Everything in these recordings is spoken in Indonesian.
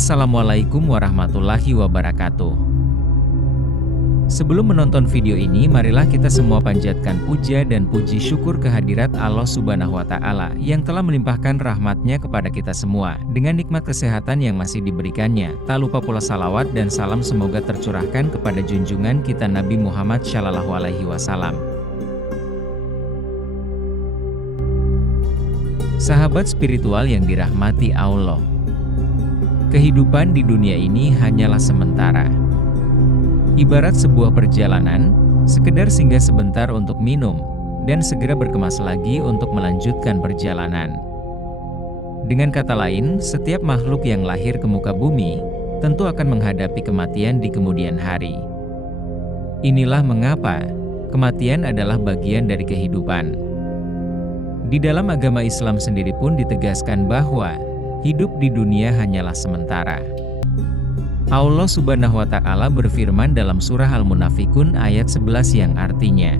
Assalamualaikum warahmatullahi wabarakatuh. Sebelum menonton video ini, marilah kita semua panjatkan puja dan puji syukur kehadirat Allah Subhanahu wa Ta'ala yang telah melimpahkan rahmat-Nya kepada kita semua dengan nikmat kesehatan yang masih diberikannya. Tak lupa pula salawat dan salam semoga tercurahkan kepada junjungan kita Nabi Muhammad Shallallahu Alaihi Wasallam. Sahabat spiritual yang dirahmati Allah, kehidupan di dunia ini hanyalah sementara. Ibarat sebuah perjalanan, sekedar singgah sebentar untuk minum, dan segera berkemas lagi untuk melanjutkan perjalanan. Dengan kata lain, setiap makhluk yang lahir ke muka bumi, tentu akan menghadapi kematian di kemudian hari. Inilah mengapa, kematian adalah bagian dari kehidupan. Di dalam agama Islam sendiri pun ditegaskan bahwa, hidup di dunia hanyalah sementara. Allah Subhanahu wa Ta'ala berfirman dalam surah Al-Munafikun ayat 11 yang artinya,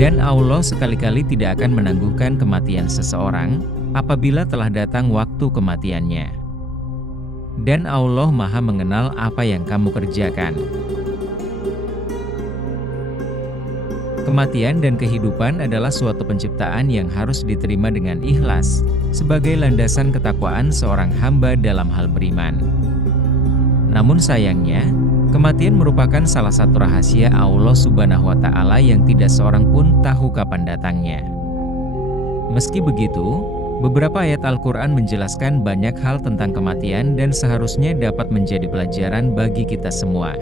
dan Allah sekali-kali tidak akan menangguhkan kematian seseorang apabila telah datang waktu kematiannya. Dan Allah Maha mengenal apa yang kamu kerjakan. Kematian dan kehidupan adalah suatu penciptaan yang harus diterima dengan ikhlas, sebagai landasan ketakwaan seorang hamba dalam hal beriman. Namun sayangnya, kematian merupakan salah satu rahasia Allah Subhanahu wa Ta'ala yang tidak seorang pun tahu kapan datangnya. Meski begitu, beberapa ayat Al-Quran menjelaskan banyak hal tentang kematian dan seharusnya dapat menjadi pelajaran bagi kita semua.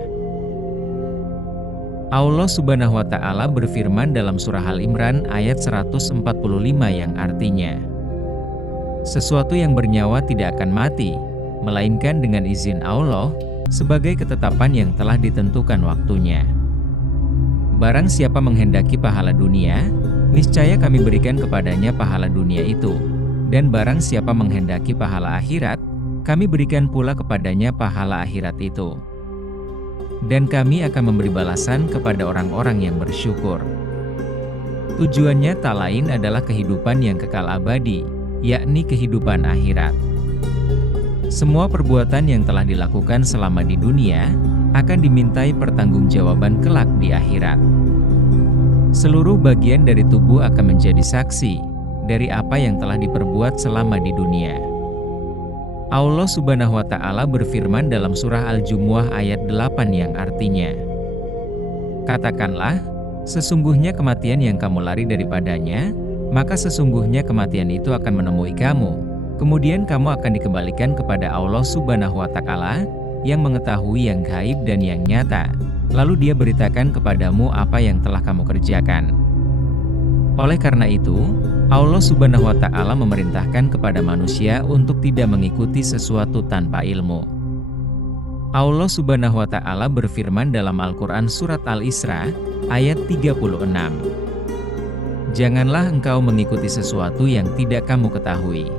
Allah Subhanahu wa Ta'ala berfirman dalam surah Al-Imran ayat 145 yang artinya, sesuatu yang bernyawa tidak akan mati, melainkan dengan izin Allah, sebagai ketetapan yang telah ditentukan waktunya. Barang siapa menghendaki pahala dunia, niscaya kami berikan kepadanya pahala dunia itu. Dan barang siapa menghendaki pahala akhirat, kami berikan pula kepadanya pahala akhirat itu. Dan kami akan memberi balasan kepada orang-orang yang bersyukur. Tujuannya tak lain adalah kehidupan yang kekal abadi, yakni kehidupan akhirat. Semua perbuatan yang telah dilakukan selama di dunia, akan dimintai pertanggungjawaban kelak di akhirat. Seluruh bagian dari tubuh akan menjadi saksi, dari apa yang telah diperbuat selama di dunia. Allah Subhanahu wa Ta'ala berfirman dalam surah Al-Jumu'ah ayat 8 yang artinya, katakanlah, sesungguhnya kematian yang kamu lari daripadanya, maka sesungguhnya kematian itu akan menemui kamu. Kemudian kamu akan dikembalikan kepada Allah Subhanahu wa Ta'ala yang mengetahui yang gaib dan yang nyata. Lalu Dia beritakan kepadamu apa yang telah kamu kerjakan. Oleh karena itu, Allah Subhanahu wa Ta'ala memerintahkan kepada manusia untuk tidak mengikuti sesuatu tanpa ilmu. Allah Subhanahu wa Ta'ala berfirman dalam Al-Quran surat Al-Isra ayat 36. Janganlah engkau mengikuti sesuatu yang tidak kamu ketahui.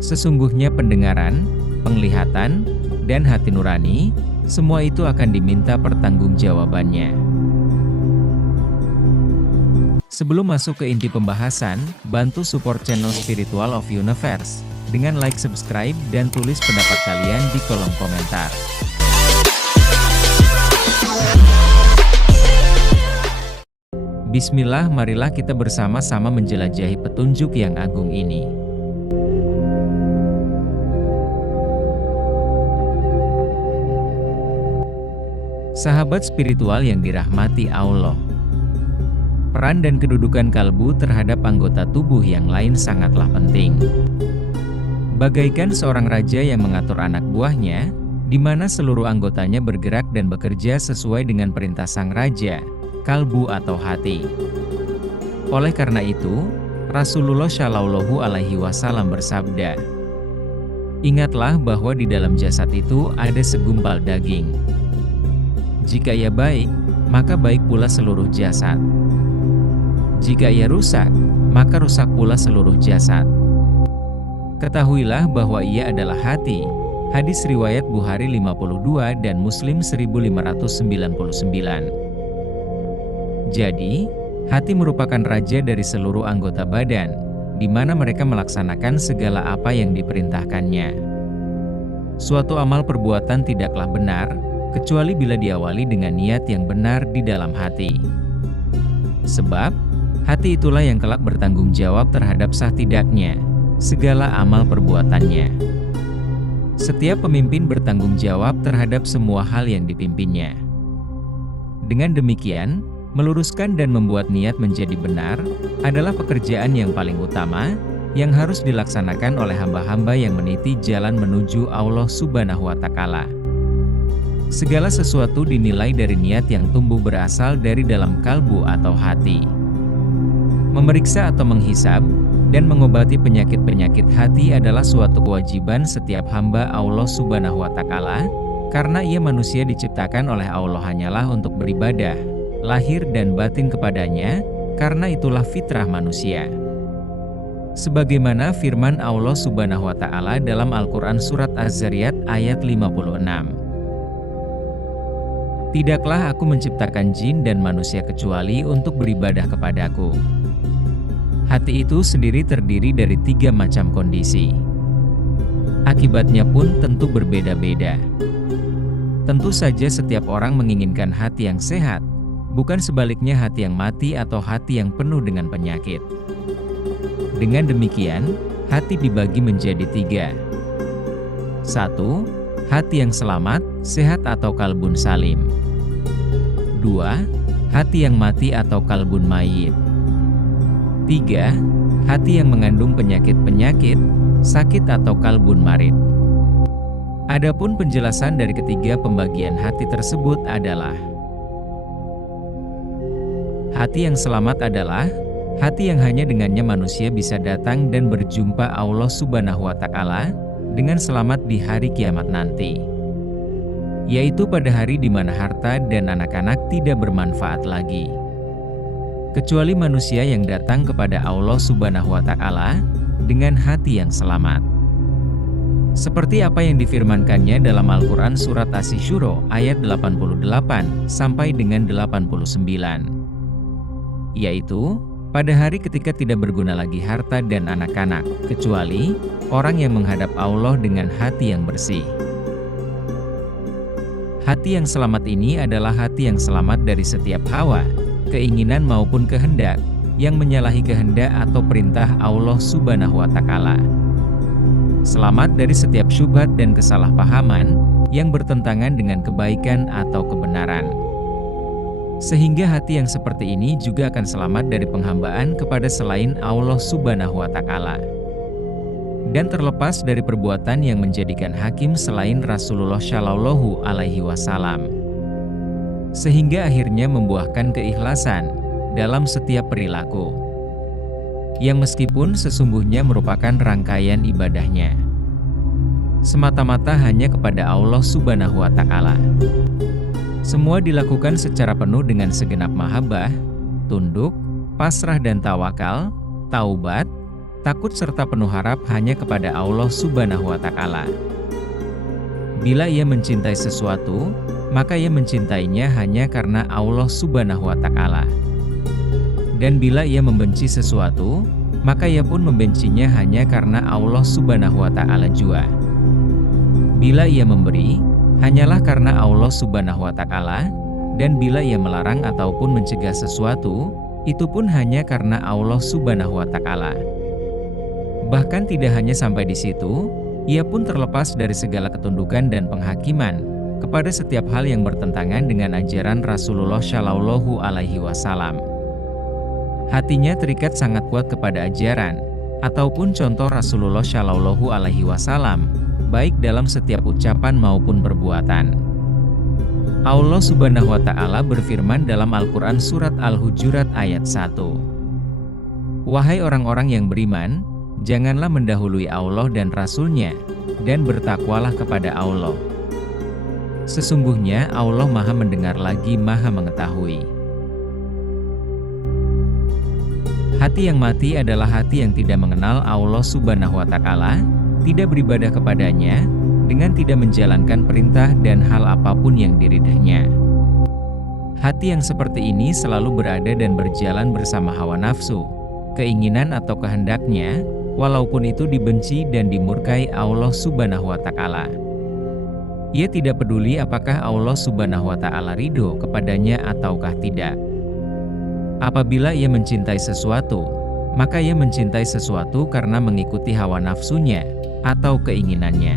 Sesungguhnya pendengaran, penglihatan, dan hati nurani, semua itu akan diminta pertanggungjawabannya. Sebelum masuk ke inti pembahasan, bantu support channel Spiritual of Universe dengan like, subscribe, dan tulis pendapat kalian di kolom komentar. Bismillah, marilah kita bersama-sama menjelajahi petunjuk yang agung ini. Sahabat spiritual yang dirahmati Allah, peran dan kedudukan kalbu terhadap anggota tubuh yang lain sangatlah penting. Bagaikan seorang raja yang mengatur anak buahnya, di mana seluruh anggotanya bergerak dan bekerja sesuai dengan perintah sang raja, kalbu atau hati. Oleh karena itu, Rasulullah Shallallahu Alaihi Wasallam bersabda, ingatlah bahwa di dalam jasad itu ada segumpal daging. Jika ia baik, maka baik pula seluruh jasad. Jika ia rusak, maka rusak pula seluruh jasad. Ketahuilah bahwa ia adalah hati. Hadis riwayat Bukhari 52 dan Muslim 1599. Jadi, hati merupakan raja dari seluruh anggota badan, di mana mereka melaksanakan segala apa yang diperintahkannya. Suatu amal perbuatan tidaklah benar, kecuali bila diawali dengan niat yang benar di dalam hati. Sebab, hati itulah yang kelak bertanggung jawab terhadap sah tidaknya segala amal perbuatannya. Setiap pemimpin bertanggung jawab terhadap semua hal yang dipimpinnya. Dengan demikian, meluruskan dan membuat niat menjadi benar adalah pekerjaan yang paling utama yang harus dilaksanakan oleh hamba-hamba yang meniti jalan menuju Allah Subhanahu wa Ta'ala. Segala sesuatu dinilai dari niat yang tumbuh berasal dari dalam kalbu atau hati. Memeriksa atau menghisab dan mengobati penyakit-penyakit hati adalah suatu kewajiban setiap hamba Allah Subhanahu wa Ta'ala, karena ia manusia diciptakan oleh Allah hanyalah untuk beribadah, lahir dan batin kepadanya, karena itulah fitrah manusia. Sebagaimana firman Allah Subhanahu wa Ta'ala dalam Al-Quran Surat Az-Zariyat ayat 56. Tidaklah aku menciptakan jin dan manusia kecuali untuk beribadah kepadaku. Hati itu sendiri terdiri dari 3 macam kondisi. Akibatnya pun tentu berbeda-beda. Tentu saja setiap orang menginginkan hati yang sehat, bukan sebaliknya hati yang mati atau hati yang penuh dengan penyakit. Dengan demikian, hati dibagi menjadi 3. 1. Hati yang selamat, sehat atau kalbun salim. 2. Hati yang mati atau kalbun mayit. 3. Hati yang mengandung penyakit-penyakit, sakit atau kalbun marid. Adapun penjelasan dari ketiga pembagian hati tersebut adalah: hati yang selamat adalah hati yang hanya dengannya manusia bisa datang dan berjumpa Allah Subhanahu wa Ta'ala dengan selamat di hari kiamat nanti, yaitu pada hari di mana harta dan anak-anak tidak bermanfaat lagi, kecuali manusia yang datang kepada Allah Subhanahu wa Ta'ala dengan hati yang selamat. Seperti apa yang difirmankannya dalam Al-Quran Surat Asy-Syura ayat 88 sampai dengan 89, yaitu pada hari ketika tidak berguna lagi harta dan anak-anak, kecuali orang yang menghadap Allah dengan hati yang bersih. Hati yang selamat ini adalah hati yang selamat dari setiap hawa, keinginan maupun kehendak yang menyalahi kehendak atau perintah Allah Subhanahu wa Ta'ala. Selamat dari setiap syubhat dan kesalahpahaman yang bertentangan dengan kebaikan atau kebenaran. Sehingga hati yang seperti ini juga akan selamat dari penghambaan kepada selain Allah Subhanahu wa Ta'ala, dan terlepas dari perbuatan yang menjadikan hakim selain Rasulullah Shallallahu Alaihi Wasallam, sehingga akhirnya membuahkan keikhlasan dalam setiap perilaku, yang meskipun sesungguhnya merupakan rangkaian ibadahnya semata-mata hanya kepada Allah Subhanahu wa Ta'ala. Semua dilakukan secara penuh dengan segenap mahabbah, tunduk, pasrah dan tawakal, taubat, takut serta penuh harap hanya kepada Allah Subhanahu wa Ta'ala. Bila ia mencintai sesuatu, maka ia mencintainya hanya karena Allah Subhanahu wa Ta'ala. Dan bila ia membenci sesuatu, maka ia pun membencinya hanya karena Allah Subhanahu wa Ta'ala jua. Bila ia memberi, hanyalah karena Allah Subhanahu wa Ta'ala, dan bila ia melarang ataupun mencegah sesuatu, itu pun hanya karena Allah Subhanahu wa Ta'ala. Bahkan tidak hanya sampai di situ, ia pun terlepas dari segala ketundukan dan penghakiman kepada setiap hal yang bertentangan dengan ajaran Rasulullah Shallallahu Alaihi Wasallam. Hatinya terikat sangat kuat kepada ajaran ataupun contoh Rasulullah Shallallahu Alaihi Wasallam, baik dalam setiap ucapan maupun perbuatan. Allah Subhanahu wa Ta'ala berfirman dalam Al-Quran Surat Al-Hujurat ayat 1. Wahai orang-orang yang beriman, janganlah mendahului Allah dan Rasul-Nya, dan bertakwalah kepada Allah. Sesungguhnya Allah Maha mendengar lagi Maha mengetahui. Hati yang mati adalah hati yang tidak mengenal Allah Subhanahu wa Ta'ala, tidak beribadah kepadanya, dengan tidak menjalankan perintah dan hal apapun yang diridhnya. Hati yang seperti ini selalu berada dan berjalan bersama hawa nafsu, keinginan atau kehendaknya, walaupun itu dibenci dan dimurkai Allah Subhanahu wa Ta'ala. Ia tidak peduli apakah Allah Subhanahu wa Ta'ala ridho kepadanya ataukah tidak. Apabila ia mencintai sesuatu, maka ia mencintai sesuatu karena mengikuti hawa nafsunya atau keinginannya.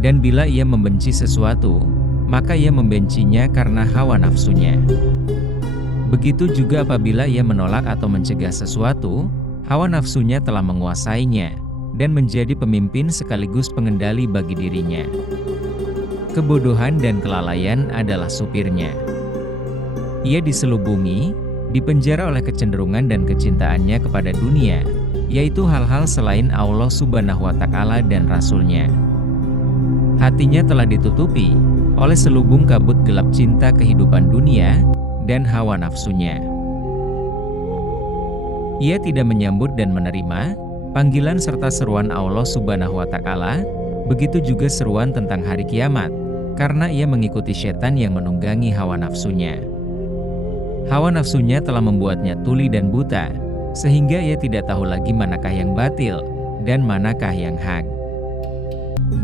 Dan bila ia membenci sesuatu, maka ia membencinya karena hawa nafsunya. Begitu juga apabila ia menolak atau mencegah sesuatu, hawa nafsunya telah menguasainya dan menjadi pemimpin sekaligus pengendali bagi dirinya. Kebodohan dan kelalaian adalah supirnya. Ia diselubungi, dipenjara oleh kecenderungan dan kecintaannya kepada dunia, yaitu hal-hal selain Allah Subhanahu wa Ta'ala dan Rasul-Nya. Hatinya telah ditutupi oleh selubung kabut gelap cinta kehidupan dunia dan hawa nafsunya. Ia tidak menyambut dan menerima panggilan serta seruan Allah Subhanahu wa Ta'ala, begitu juga seruan tentang hari kiamat, karena ia mengikuti setan yang menunggangi hawa nafsunya. Hawa nafsunya telah membuatnya tuli dan buta, sehingga ia tidak tahu lagi manakah yang batil dan manakah yang hak.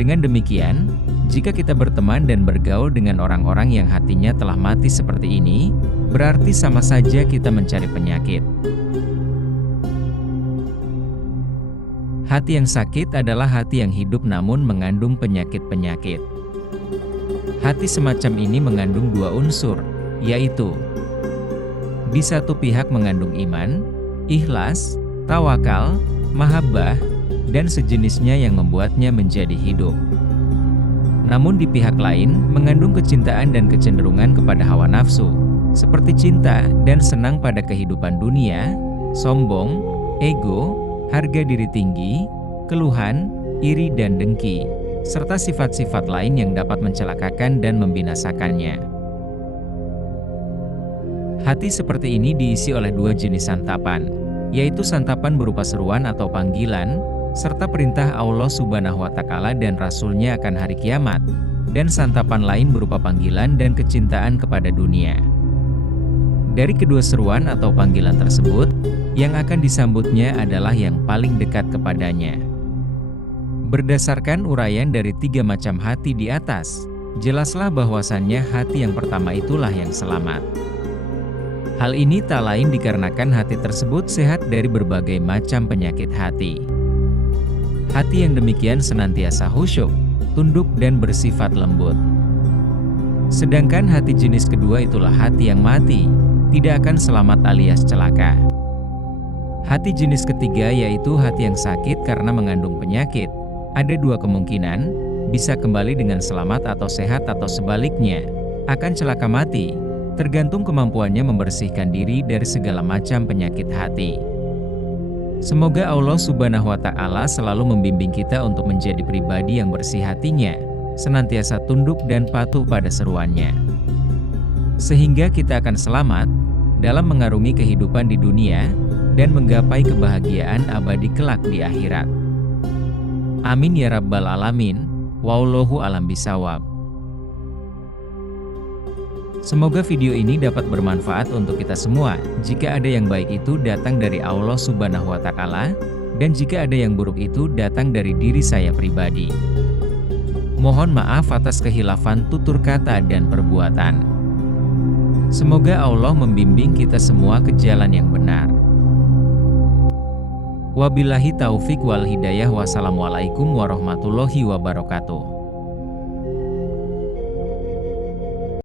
Dengan demikian, jika kita berteman dan bergaul dengan orang-orang yang hatinya telah mati seperti ini, berarti sama saja kita mencari penyakit. Hati yang sakit adalah hati yang hidup namun mengandung penyakit-penyakit. Hati semacam ini mengandung dua unsur, yaitu di satu pihak mengandung iman, ikhlas, tawakal, mahabbah, dan sejenisnya yang membuatnya menjadi hidup. Namun di pihak lain mengandung kecintaan dan kecenderungan kepada hawa nafsu, seperti cinta dan senang pada kehidupan dunia, sombong, ego, harga diri tinggi, keluhan, iri dan dengki, serta sifat-sifat lain yang dapat mencelakakan dan membinasakannya. Hati seperti ini diisi oleh dua jenis santapan, yaitu santapan berupa seruan atau panggilan, serta perintah Allah Subhanahu wa Ta'ala dan Rasul-Nya akan hari kiamat, dan santapan lain berupa panggilan dan kecintaan kepada dunia. Dari kedua seruan atau panggilan tersebut, yang akan disambutnya adalah yang paling dekat kepadanya. Berdasarkan uraian dari tiga macam hati di atas, jelaslah bahwasannya hati yang pertama itulah yang selamat. Hal ini tak lain dikarenakan hati tersebut sehat dari berbagai macam penyakit hati. Hati yang demikian senantiasa khusyuk, tunduk dan bersifat lembut. Sedangkan hati jenis kedua itulah hati yang mati, tidak akan selamat alias celaka. Hati jenis ketiga yaitu hati yang sakit karena mengandung penyakit. Ada dua kemungkinan, bisa kembali dengan selamat atau sehat atau sebaliknya, akan celaka mati. Tergantung kemampuannya membersihkan diri dari segala macam penyakit hati. Semoga Allah Subhanahu wa Ta'ala selalu membimbing kita untuk menjadi pribadi yang bersih hatinya, senantiasa tunduk dan patuh pada seruannya. Sehingga kita akan selamat dalam mengarungi kehidupan di dunia dan menggapai kebahagiaan abadi kelak di akhirat. Amin ya Rabbal Alamin. Wallahu a'lam bishawab. Semoga video ini dapat bermanfaat untuk kita semua. Jika ada yang baik itu datang dari Allah Subhanahu wa Ta'ala, dan jika ada yang buruk itu datang dari diri saya pribadi. Mohon maaf atas khilafan tutur kata dan perbuatan. Semoga Allah membimbing kita semua ke jalan yang benar. Wabillahi taufik wal hidayah. Wassalamualaikum warahmatullahi wabarakatuh.